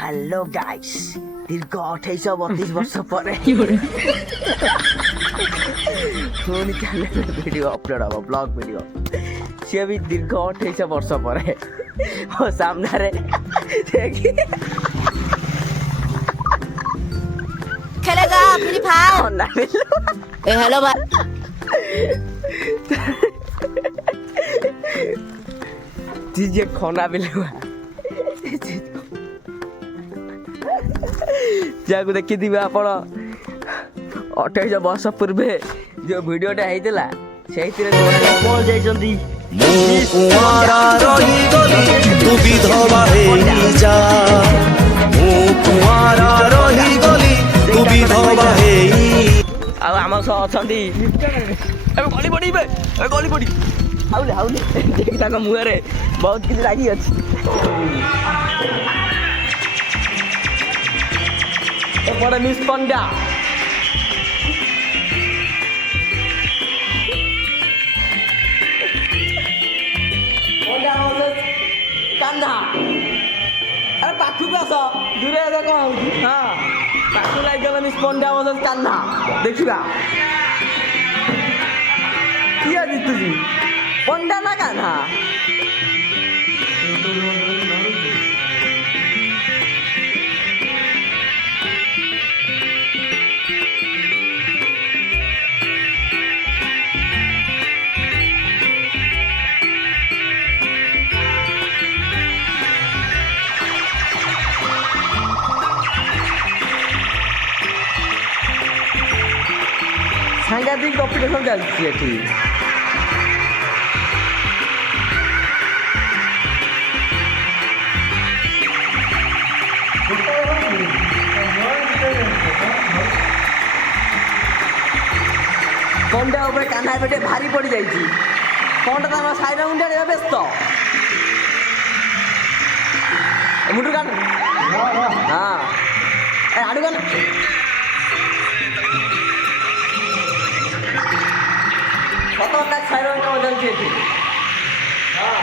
Hello guys, দীর্ঘ 2832 বর্ষ পরে ପୁଣି ଚ୍ୟାନେଲରେ ଭିଡ଼ିଓ ଅପଲୋଡ଼ ହେବ, ବ୍ଲଗ୍ ଭିଡ଼ିଓ। ସିଏ ବି ଦୀର୍ଘ 28 ବର୍ଷ ପରେ ମୋ ସାମ୍ନାରେ ଖେଲେଗା ଫ୍ରି ଫାୟାର ଏ ହେଲୋ ଭାଇ ଯିଏ ଖନା ବିଲୁଆ ଯାହାକୁ ଦେଖିଥିବେ ଆପଣ 28 ବର୍ଷ ପୂର୍ବେ ଯେଉଁ ଭିଡ଼ିଓଟା ହେଇଥିଲା ସେଇଥିରେ ପହଞ୍ଚ ଯାଇଛନ୍ତି। ଆଉ ଆମ ସହ ଅଛନ୍ତି ଏବେ ଗଳି ପଡ଼ିବେ, ଏବେ ଗଳି ପଡ଼ି ହାଉଲେ ହାଉଲେ ତାଙ୍କ ମୁହଁରେ ବହୁତ କିଛି ଲାଗି ଅଛି। ଏପଟେ ମିସ୍ ପଣ୍ଡା କାନ୍ଧା, ଆରେ ପାଖକୁ ଆସ, ଦୂରେ ଆସ, କ'ଣ ହଉଛି? ହଁ, ପାଖକୁ ଲାଗିଗଲା ମିସ୍ ପଣ୍ଡା ମତେ କାନ୍ଧା। ଦେଖିବା କିଏ ଜିତୁଛି, ପଣ୍ଡା ନା କାନ୍ଧା? ସାଂଘାତିକ କମ୍ପିଟିସନ୍ ଚାଲିଛି ଏଠି। ପଣ୍ଡା ଉପରେ କାହ୍ନା ଏବେ ଟିକେ ଭାରି ପଡ଼ିଯାଇଛି। ପଣ୍ଡା ତାଙ୍କ ସାଇର ମୁଣ୍ଡରେ ବ୍ୟସ୍ତ। ମୁଣ୍ଡୁ କାଟ, ହଁ ଆଡ଼ୁ ଗଲେ ଖତରନାକ ସାଇର ଚାଲିଛି ଏଠି। ହଁ